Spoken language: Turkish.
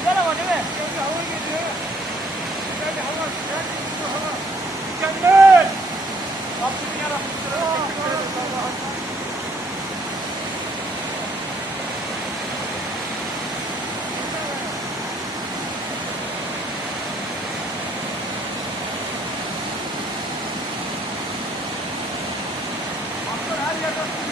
Güzel ama değil mi? Güzel bir hava geliyor. Güzel bir hava, güzel bir hava. Mükemmel. Rabbim yarabbim. Teşekkür ederiz Allah'a. Her yerden